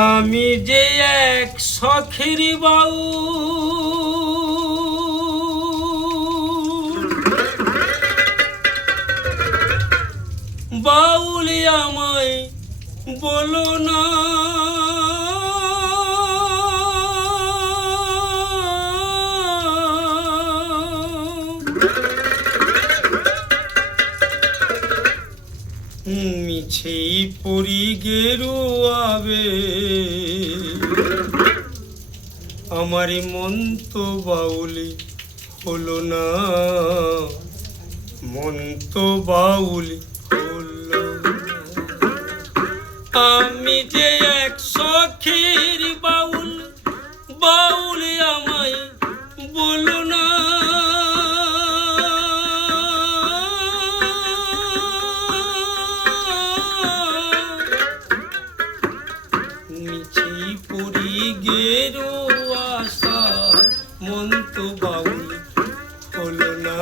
আমি যে এক শখের বাউল আমায় বলো না মিছেই পরি গেরুয়াবে আমার মন তো বাউলি হলো না, মন তো বাউলি হলো না। আমি যে এক শখের বাউল আমায় বলো না মিছেই পরি গেরো আশা মন তো বাউল হলো না।